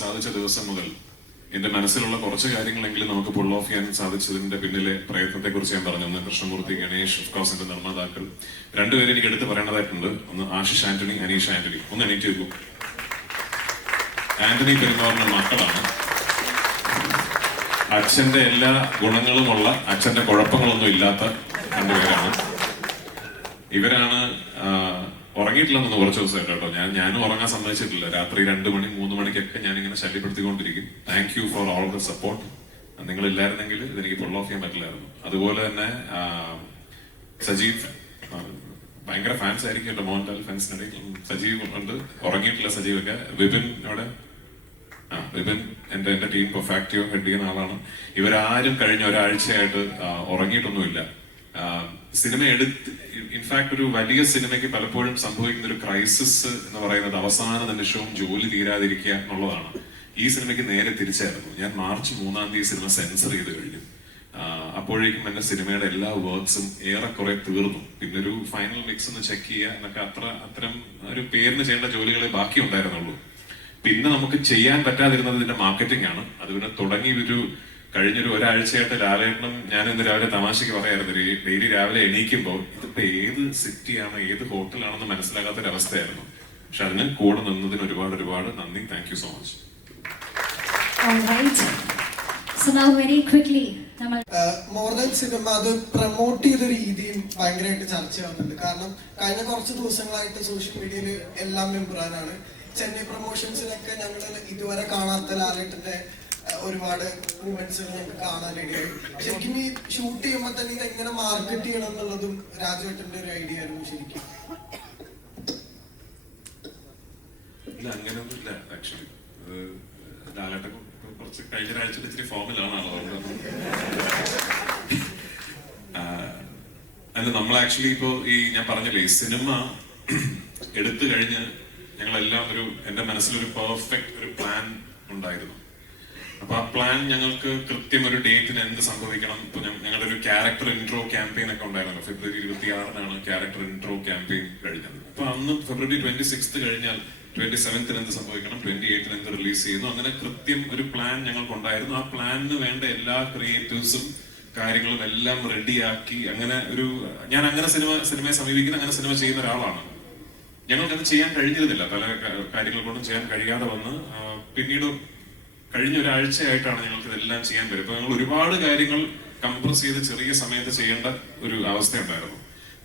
സാധിച്ച ദിവസം മുതൽ എന്റെ മനസ്സിലുള്ള കുറച്ച് കാര്യങ്ങളെങ്കിലും നമുക്ക് പുൾ ഓഫ് ചെയ്യാൻ സാധിച്ചതിന്റെ പിന്നിലെ പ്രയത്നത്തെ കുറിച്ച് ഞാൻ പറഞ്ഞു. ഒന്ന് കൃഷ്ണമൂർത്തി, ഗണേഷ്, ഓഫ്കോഴ്സ് എന്റെ നിർമ്മാതാക്കൾ. രണ്ടുപേരും എനിക്ക് എടുത്ത് പറയേണ്ടതായിട്ടുണ്ട്. ഒന്ന് ആശിഷ് ആന്റണി, അനീഷ് ആന്റണി. ഒന്ന് എണീറ്റ് വെക്കൂ. ആന്റണി പെരുമാറിന്റെ മക്കളാണ്. അച്ഛന്റെ എല്ലാ ഗുണങ്ങളുമുള്ള, അച്ഛന്റെ കുഴപ്പങ്ങളൊന്നും ഇല്ലാത്ത രണ്ടുപേരാണ്. ഇവരാണ് ഉറങ്ങിയിട്ടില്ലെന്ന് കുറച്ച് ദിവസമായിട്ട് കേട്ടോ. ഞാനും ഉറങ്ങാൻ സമ്മതിച്ചിട്ടില്ല. രാത്രി 2 മണി 3 മണിക്കൊക്കെ ഞാൻ ഇങ്ങനെ ശല്യപ്പെടുത്തിക്കൊണ്ടിരിക്കും. Thank you for all the support. നിങ്ങൾ ഇല്ലായിരുന്നെങ്കിൽ ഇതെനിക്ക് പുൾ ഓഫ് ചെയ്യാൻ പറ്റില്ലായിരുന്നു. അതുപോലെ തന്നെ സജീവ്, ഭയങ്കര ഫാൻസ് ആയിരിക്കും മോഹൻലാൽ ഫാൻസിനിടയിൽ. സജീവ് ഉണ്ട്, ഉറങ്ങിയിട്ടില്ല സജീവൊക്കെ. വിപിൻ അവിടെ, വിപിൻ എന്റെ ടീം പെർഫാക്റ്റീവ് ഹെഡ് ചെയ്യുന്ന ആളാണ്. ഇവരാരും കഴിഞ്ഞ ഒരാഴ്ചയായിട്ട് ഉറങ്ങിയിട്ടൊന്നുമില്ല. സിനിമ ഇൻഫാക്ട് ഒരു വലിയ സിനിമയ്ക്ക് പലപ്പോഴും സംഭവിക്കുന്ന ഒരു ക്രൈസിസ് എന്ന് പറയുന്നത് അവസാന നിമിഷവും ജോലി തീരാതിരിക്കുക എന്നുള്ളതാണ്. ഈ സിനിമയ്ക്ക് നേരെ തിരിച്ചായിരുന്നു. ഞാൻ മാർച്ച് 3 സിനിമ സെൻസർ ചെയ്ത് കഴിഞ്ഞു. അപ്പോഴേക്കും എന്റെ സിനിമയുടെ എല്ലാ വർക്ക്സും ഏറെക്കുറെ തീർന്നു. പിന്നെ ഒരു ഫൈനൽ മിക്സ് ഒന്ന് ചെക്ക് ചെയ്യുക എന്നൊക്കെ അത്തരം ഒരു പേരിന് ചെയ്യേണ്ട ജോലികളെ ബാക്കി ഉണ്ടായിരുന്നുള്ളൂ. പിന്നെ നമുക്ക് ചെയ്യാൻ പറ്റാതിരുന്നത് ഇതിന്റെ മാർക്കറ്റിംഗ് ആണ്. അത് പിന്നെ തുടങ്ങി കഴിഞ്ഞൊരു ഒരാഴ്ചയായിട്ട് ലാലേട്ടനും ഞാൻ ഇന്ന് രാവിലെ തമാശയ്ക്ക് പറയായിരുന്നു, ഡെയിലി രാവിലെ എണീക്കുമ്പോൾ ഇതിപ്പോ ഏത് സിറ്റിയാണ്, ഏത് ഹോട്ടലാണെന്ന് മനസ്സിലാകാത്തൊരവസ്ഥയായിരുന്നു. പക്ഷെ അതിന് കൂടെ നിന്നതിന് ഒരുപാട് നന്ദി. Thank you so much. More than cinema അത് പ്രൊമോട്ട് ചെയ്ത രീതിയും ഭയങ്കരമായിട്ട് ചർച്ചയാവുന്നുണ്ട്. കാരണം കഴിഞ്ഞ കുറച്ച് ദിവസങ്ങളായിട്ട് സോഷ്യൽ മീഡിയയിൽ എല്ലാം മെമ്പറാനാണ്. ചെന്നൈ പ്രൊമോഷൻസിലൊക്കെ ഞങ്ങൾ ഇതുവരെ കാണാത്ത ലാലേട്ടന്റെ ഒരുപാട് മൂവ്മെന്റ്സ് ഞങ്ങൾക്ക് കാണാനിടയായി. ശരിക്കും ഈ ഷൂട്ട് ചെയ്യുമ്പോൾ തന്നെ ഇത് എങ്ങനെ മാർക്കറ്റ് ചെയ്യണം എന്നുള്ളതും രാജുവേട്ടന്റെ ഒരു ഐഡിയ ആയിരുന്നു ശരിക്കും. അങ്ങനെയൊന്നുമില്ല ആക്ച്വലി. ലാലേട്ടൻ കുറച്ച് കഴിഞ്ഞ ആഴ്ച ഇച്ചിരി ഫോമിലാണ് ആളോ. അല്ല, നമ്മൾ ആക്ച്വലി ഇപ്പോ ഞാൻ പറഞ്ഞില്ലേ, സിനിമ എടുത്തു കഴിഞ്ഞ് ഞങ്ങളെല്ലാം എന്റെ മനസ്സിലൊരു പെർഫെക്റ്റ് ഒരു പ്ലാൻ ഉണ്ടായിരുന്നു. അപ്പൊ ആ പ്ലാൻ ഞങ്ങൾക്ക് കൃത്യം ഒരു ഡേറ്റിന് എന്ത് സംഭവിക്കണം. ഇപ്പൊ ഞങ്ങളുടെ ഒരു ക്യാരക്ടർ ഇൻട്രോ ക്യാമ്പയിൻ ഒക്കെ ഉണ്ടായിരുന്നു. ഫെബ്രുവരി 26 ക്യാരക്ടർ ഇൻട്രോ ക്യാമ്പയിൻ കഴിഞ്ഞത്. അപ്പൊ അന്ന് ഫെബ്രുവരി 26 കഴിഞ്ഞാൽ 27 എന്ത് സംഭവിക്കണം, 28 എന്ത് റിലീസ് ചെയ്യുന്നു, അങ്ങനെ കൃത്യം ഒരു പ്ലാൻ ഞങ്ങൾക്കുണ്ടായിരുന്നു. ആ പ്ലാനിന് വേണ്ട എല്ലാ ക്രിയേറ്റീവ്സും കാര്യങ്ങളും എല്ലാം റെഡിയാക്കി അങ്ങനെ ഞാൻ അങ്ങനെ സിനിമയെ സമീപിക്കുന്ന, അങ്ങനെ സിനിമ ചെയ്യുന്ന ഒരാളാണ്. ഞങ്ങൾക്കത് ചെയ്യാൻ കഴിഞ്ഞിരുന്നില്ല. പല കാര്യങ്ങൾ കൊണ്ടും ചെയ്യാൻ കഴിയാതെ വന്ന് പിന്നീട് കഴിഞ്ഞ ഒരാഴ്ചയായിട്ടാണ് ഞങ്ങൾക്ക് ഇതെല്ലാം ചെയ്യാൻ പറ്റും. അപ്പൊ ഞങ്ങൾ ഒരുപാട് കാര്യങ്ങൾ കംപ്രസ് ചെയ്ത് ചെറിയ സമയത്ത് ചെയ്യേണ്ട ഒരു അവസ്ഥയുണ്ടായിരുന്നു.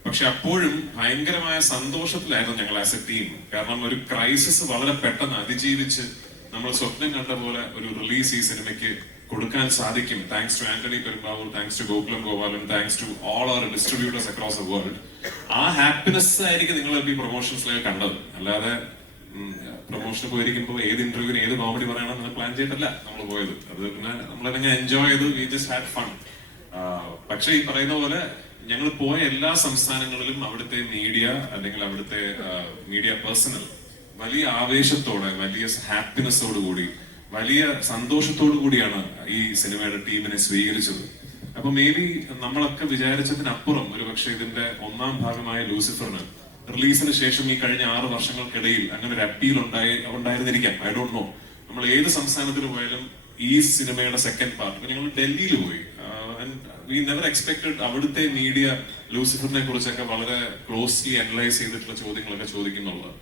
പക്ഷെ അപ്പോഴും ഭയങ്കരമായ സന്തോഷത്തിലായിരുന്നു ഞങ്ങൾ ആസ് എ ടീം. കാരണം ഒരു ക്രൈസിസ് വളരെ പെട്ടെന്ന് അതിജീവിച്ച് നമ്മൾ സ്വപ്നം കണ്ട പോലെ ഒരു റിലീസ് ഈ സിനിമയ്ക്ക് കൊടുക്കാൻ സാധിക്കും. Thanks to Antony Perumbavoor, thanks to Gokulam Gopalan, thanks to all our distributors across the world. ആ ഹാപ്പിനെസ് ആയിരിക്കും നിങ്ങൾ ഈ പ്രൊമോഷൻസിലേക്ക് കണ്ടത്. അല്ലാതെ പ്രൊമോഷന് പോയിരിക്കുമ്പോൾ ഏത് ഇന്റർവ്യൂവിന് ഏത് കോമഡി പറയണമെന്ന് പ്ലാൻ ചെയ്തിട്ടല്ല നമ്മൾ പോയത്. അത് പിന്നെ നമ്മളതിനെ എൻജോയ് ചെയ്തു. We just had fun. പക്ഷെ ഈ പറയുന്ന പോലെ ഞങ്ങൾ പോയ എല്ലാ സംസ്ഥാനങ്ങളിലും അവിടുത്തെ മീഡിയ അല്ലെങ്കിൽ അവിടുത്തെ മീഡിയ പേഴ്സണൽ വലിയ ആവേശത്തോടെ, വലിയ ഹാപ്പിനെസ്സോടു കൂടി, വലിയ സന്തോഷത്തോടു കൂടിയാണ് ഈ സിനിമയുടെ ടീമിനെ സ്വീകരിച്ചത്. അപ്പൊ മേ ബി നമ്മളൊക്കെ വിചാരിച്ചതിനപ്പുറം ഒരുപക്ഷെ ഇതിന്റെ 1ാം ഭാഗമായ ലൂസിഫറിന് റിലീസിന് ശേഷം ഈ കഴിഞ്ഞ 6 വർഷങ്ങൾക്കിടയിൽ അങ്ങനെ ഒരു അപ്പീൽ ഉണ്ടായിരുന്നിരിക്കാം. I don't know. നമ്മൾ ഏത് സംസ്ഥാനത്തിന് പോയാലും ഈ സിനിമയുടെ സെക്കൻഡ് പാർട്ട്, ഞങ്ങൾ ഡൽഹിയിൽ പോയി. വി നെവർ എക്സ്പെക്ടഡ് അവിടുത്തെ മീഡിയ ലൂസിഫറിനെ കുറിച്ചൊക്കെ വളരെ ക്ലോസ്ലി അനലൈസ് ചെയ്തിട്ടുള്ള ചോദ്യങ്ങളൊക്കെ ചോദിക്കുന്നുള്ളത്.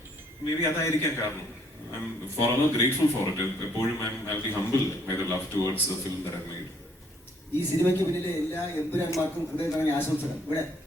മേ ബി അതായിരിക്കാം കാരണം. I'm forever grateful for it. എപ്പോഴും I'll be humble by the love towards the film that I've made. ഈ സിനിമയ്ക്ക് പിന്നിലെ എല്ലാ എമ്പുരാന്മാർക്കും ആശംസകൾ. ഇവിടെ